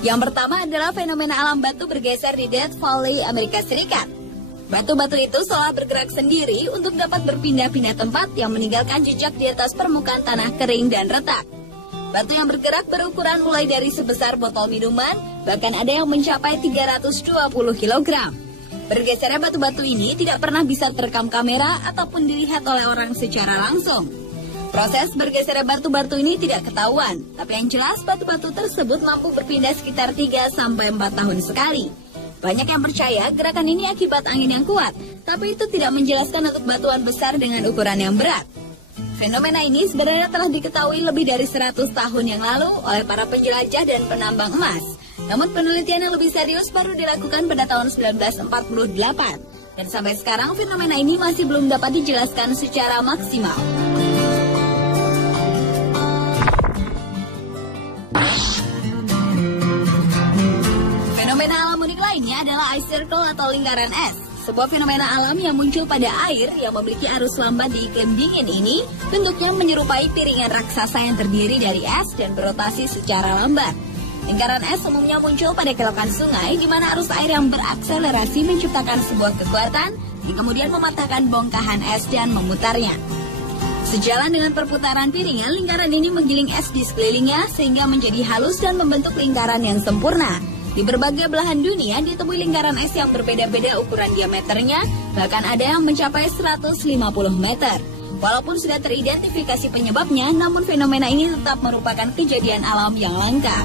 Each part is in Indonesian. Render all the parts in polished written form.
Yang pertama adalah fenomena alam batu bergeser di Death Valley, Amerika Serikat. Batu-batu itu seolah bergerak sendiri untuk dapat berpindah-pindah tempat yang meninggalkan jejak di atas permukaan tanah kering dan retak. Batu yang bergerak berukuran mulai dari sebesar botol minuman, bahkan ada yang mencapai 320 kg. Bergesernya batu-batu ini tidak pernah bisa terekam kamera ataupun dilihat oleh orang secara langsung. Proses bergesernya batu-batu ini tidak ketahuan, tapi yang jelas batu-batu tersebut mampu berpindah sekitar 3-4 tahun sekali. Banyak yang percaya gerakan ini akibat angin yang kuat, tapi itu tidak menjelaskan untuk batuan besar dengan ukuran yang berat. Fenomena ini sebenarnya telah diketahui lebih dari 100 tahun yang lalu oleh para penjelajah dan penambang emas. Namun penelitian yang lebih serius baru dilakukan pada tahun 1948. Dan sampai sekarang fenomena ini masih belum dapat dijelaskan secara maksimal. Fenomena alam unik lainnya adalah ice circle atau lingkaran es. Sebuah fenomena alam yang muncul pada air yang memiliki arus lambat di iklim dingin ini bentuknya menyerupai piringan raksasa yang terdiri dari es dan berotasi secara lambat. Lingkaran es umumnya muncul pada kelokan sungai di mana arus air yang berakselerasi menciptakan sebuah kekuatan yang kemudian mematahkan bongkahan es dan memutarnya. Sejalan dengan perputaran piringan, lingkaran ini menggiling es di sekelilingnya sehingga menjadi halus dan membentuk lingkaran yang sempurna. Di berbagai belahan dunia ditemui lingkaran es yang berbeda-beda ukuran diameternya, bahkan ada yang mencapai 150 meter. Walaupun sudah teridentifikasi penyebabnya, namun fenomena ini tetap merupakan kejadian alam yang langka.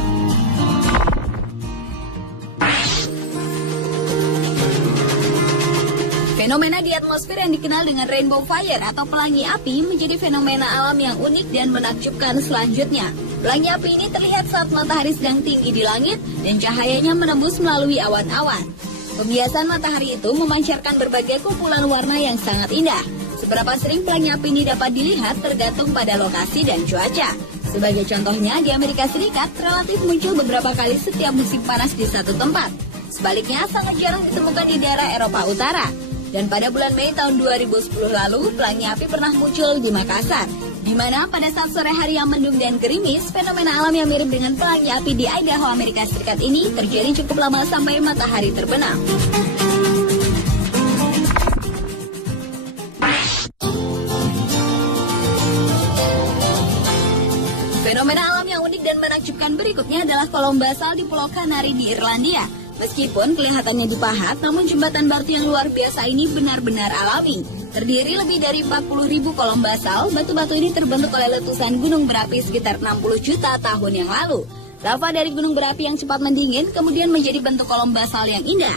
Fenomena di atmosfer yang dikenal dengan rainbow fire atau pelangi api menjadi fenomena alam yang unik dan menakjubkan selanjutnya. Pelangi api ini terlihat saat matahari sedang tinggi di langit dan cahayanya menembus melalui awan-awan. Pembiasan matahari itu memancarkan berbagai kumpulan warna yang sangat indah. Seberapa sering pelangi api ini dapat dilihat tergantung pada lokasi dan cuaca. Sebagai contohnya, di Amerika Serikat relatif muncul beberapa kali setiap musim panas di satu tempat. Sebaliknya, sangat jarang ditemukan di daerah Eropa Utara. Dan pada bulan Mei tahun 2010 lalu, pelangi api pernah muncul di Makassar, di mana pada saat sore hari yang mendung dan gerimis, fenomena alam yang mirip dengan pelangi api di Idaho, Amerika Serikat ini terjadi cukup lama sampai matahari terbenam. Fenomena alam yang unik dan menakjubkan berikutnya adalah kolom basal di Pulau Kanari di Irlandia. Meskipun kelihatannya dipahat, namun jembatan batu yang luar biasa ini benar-benar alami. Terdiri lebih dari 40.000 kolom basal, batu-batu ini terbentuk oleh letusan gunung berapi sekitar 60 juta tahun yang lalu. Lava dari gunung berapi yang cepat mendingin kemudian menjadi bentuk kolom basal yang indah.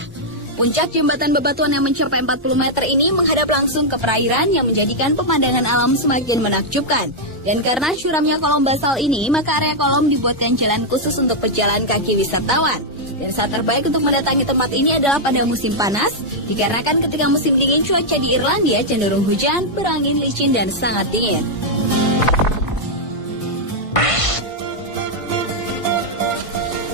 Puncak jembatan bebatuan yang mencapai 40 meter ini menghadap langsung ke perairan yang menjadikan pemandangan alam semakin menakjubkan. Dan karena curamnya kolom basal ini, maka area kolom dibuatkan jalan khusus untuk pejalan kaki wisatawan. Dan saat terbaik untuk mendatangi tempat ini adalah pada musim panas, dikarenakan ketika musim dingin cuaca di Irlandia cenderung hujan, berangin, licin, dan sangat dingin.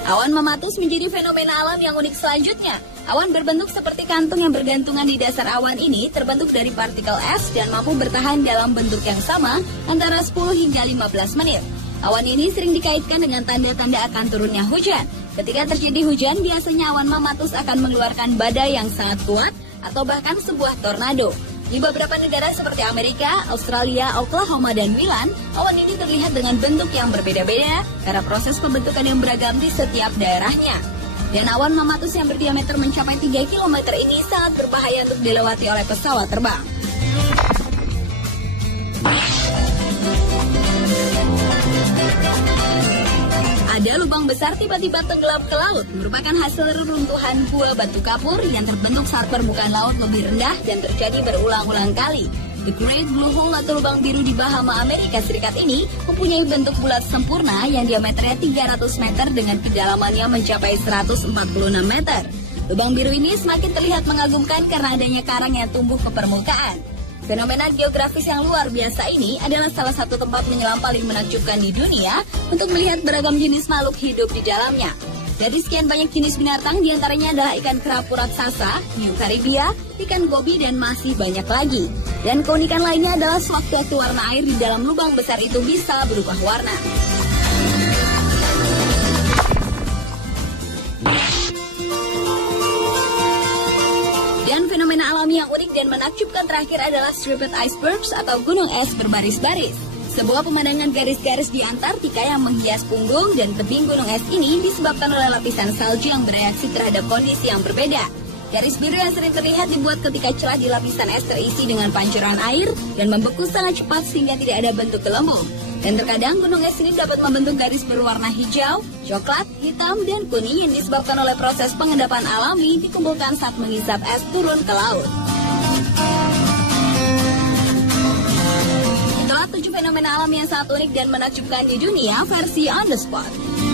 Awan mematus menjadi fenomena alam yang unik selanjutnya. Awan berbentuk seperti kantung yang bergantungan di dasar awan ini terbentuk dari partikel es dan mampu bertahan dalam bentuk yang sama antara 10 hingga 15 menit. Awan ini sering dikaitkan dengan tanda-tanda akan turunnya hujan. Ketika terjadi hujan, biasanya awan mematus akan mengeluarkan badai yang sangat kuat atau bahkan sebuah tornado. Di beberapa negara seperti Amerika, Australia, Oklahoma, dan Milan, awan ini terlihat dengan bentuk yang berbeda-beda karena proses pembentukan yang beragam di setiap daerahnya. Dan awan mematus yang berdiameter mencapai 3 km ini sangat berbahaya untuk dilewati oleh pesawat terbang. Ada lubang besar tiba-tiba tenggelam ke laut, merupakan hasil reruntuhan gua batu kapur yang terbentuk saat permukaan laut lebih rendah dan terjadi berulang-ulang kali. The Great Blue Hole atau lubang biru di Bahama, Amerika Serikat ini mempunyai bentuk bulat sempurna yang diameternya 300 meter dengan kedalamannya mencapai 146 meter. Lubang biru ini semakin terlihat mengagumkan karena adanya karang yang tumbuh ke permukaan. Fenomena geografis yang luar biasa ini adalah salah satu tempat menyelam paling menakjubkan di dunia untuk melihat beragam jenis makhluk hidup di dalamnya. Dari sekian banyak jenis binatang, diantaranya adalah ikan kerapu raksasa, hiu Karibia, ikan gobi, dan masih banyak lagi. Dan keunikan lainnya adalah sewaktu-waktu warna air di dalam lubang besar itu bisa berubah warna. Fenomena alami yang unik dan menakjubkan terakhir adalah striped icebergs atau gunung es berbaris-baris. Sebuah pemandangan garis-garis di Antartika yang menghias punggung dan tebing gunung es ini disebabkan oleh lapisan salju yang bereaksi terhadap kondisi yang berbeda. Garis biru yang sering terlihat dibuat ketika celah di lapisan es terisi dengan pancuran air dan membeku sangat cepat sehingga tidak ada bentuk gelembung. Dan terkadang gunung es ini dapat membentuk garis berwarna hijau, coklat, hitam, dan kuning yang disebabkan oleh proses pengendapan alami dikumpulkan saat menghisap es turun ke laut. Itulah 7 fenomena alam yang sangat unik dan menakjubkan di dunia versi On The Spot.